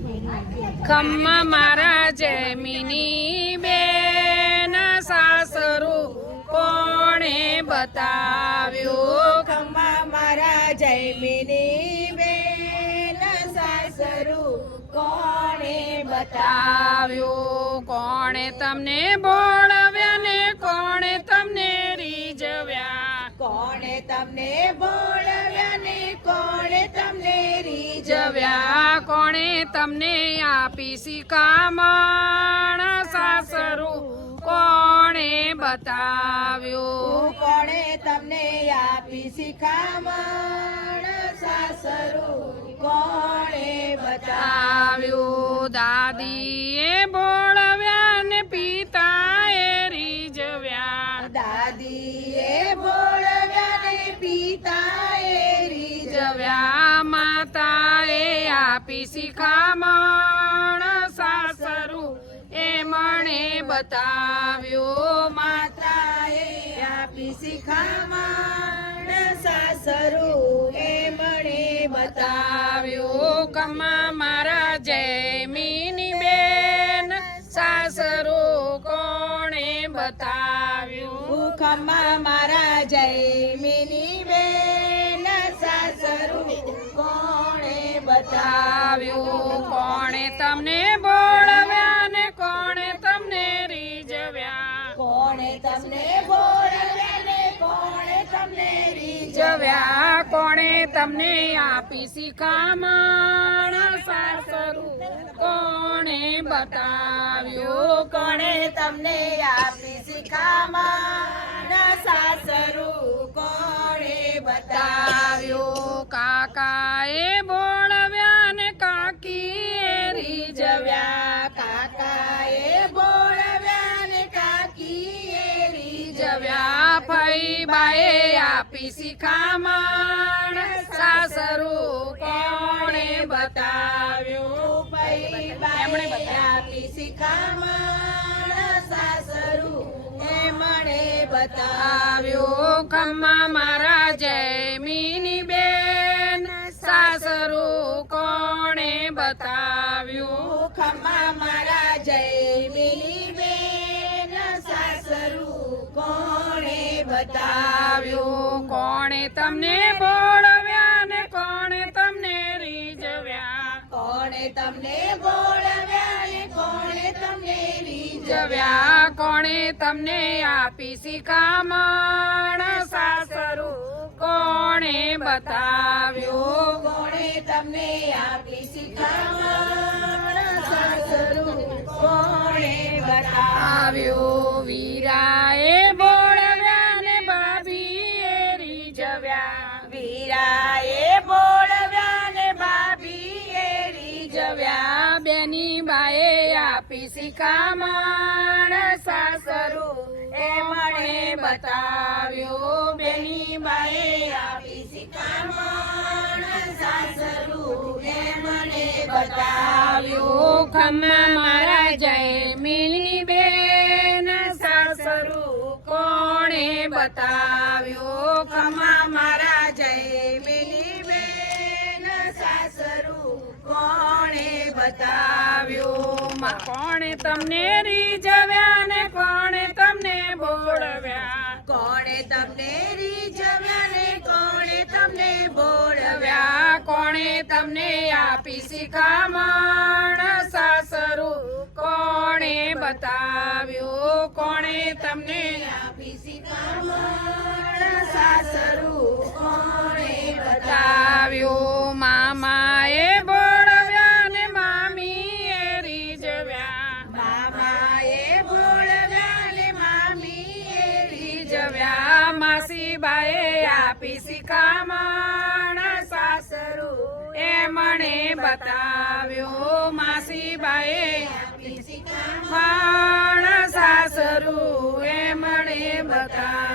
ખમ્મા મારા જયમિની બેન સાસરુ કોણે બતાવ્યું? ખમ્મા મારા જયમિની બેન સાસરુ કોણે બતા બતાવ્યું? કોણે તમને બોળવ્યા ને કોણે તમને રીઝવ્યા? કોણે તમને બોલવ્યા કોણે તમને આપી શિકામણ સાસરુ કોણે બતાવ્યું? કોણે તમને આપી શિખામણ? સાસરુ કોણે બતાવ્યો? દાદીએ બોળવ્યા ને પિતાએ રીઝવ્યા. દાદીએ બોળવ્યા ને પિતાએ શિખામણ સાસરુ એ મને બતાવ્યું, માતાએ આપી શિખામણ સાસરુ એ મને બતા બતાવ્યું, કમા મારા જયમીની બેન સાસરુ કોણે બતાવ્યું? ભૂખમાં મારા જયમિની બેન સાસરુ કોણે બતાવ્યું? બતાવ્યું કોણે તમને બોળવ્યા ને કોણે તમને રીઝવ્યા? કોણે તમને બોલવ્યા ને કોણે તમને રીઝવ્યા? કોણે તમને આપી શિખામણ સાસરુ કોણે બતાવ્યું? કોણે તમને આપી શિખામણ સાસરુ રીઝવ્યા જવ્યા ફઈ બાએ આપી શિખામણ. સાસરુ કોણે બતાવ્યું? બતાવ્યું. આપી શિખામણ. સાસરુ એમણે બતાવ્યું. ખમ્મા મારા જયમીની બેન. સાસરુ કોણે બતાવ્યું? ખમ્મા બતાવ્યું બતાવ્યું કોણે તમને બોળવ્યા ને કોણે તમને રીઝવ્યા? કોણે તમને બોલવ્યા ને કોણે તમને રીઝવ્યા? જવ્યા કોણે તમને આપી શિખામણ સાસરુ? કોણે બતાવ્યું? કોણે તમને આપી શિખામણ સાસરુ? કોણે બતાવ્યું? આવ્યો વીરાએ આપી શિખામણ સાસરુ, એ મને બતાવ્યો. બેની બાએ આપી શિખામણ સાસરુ, એ મને બતાવ્યું. ખમ્મા મારા જયમીની બેન સાસરુ, કોણે બતાવ્યો કોણે તમને રીઝવ્યા ને કોણે તમને બોળવ્યા? કોણે તમને રીઝવ્યા ને કોણે તમને બોલવ્યા બોળવ્યા? કોણે તમને આપી શિખામણ સાસરુ? કોણે બતાવ્યો? કોણે તમને આપી શિખામણ સાસરુ? કોણે બતાવ્યું? બતાવ્યો માસીબાએ આપી શિખામણ સાસરુ. એ મને બતાવ્યો, માસીબાએ આપી શિખામણ માણ સાસરુ. એ મને બતાવ્યો.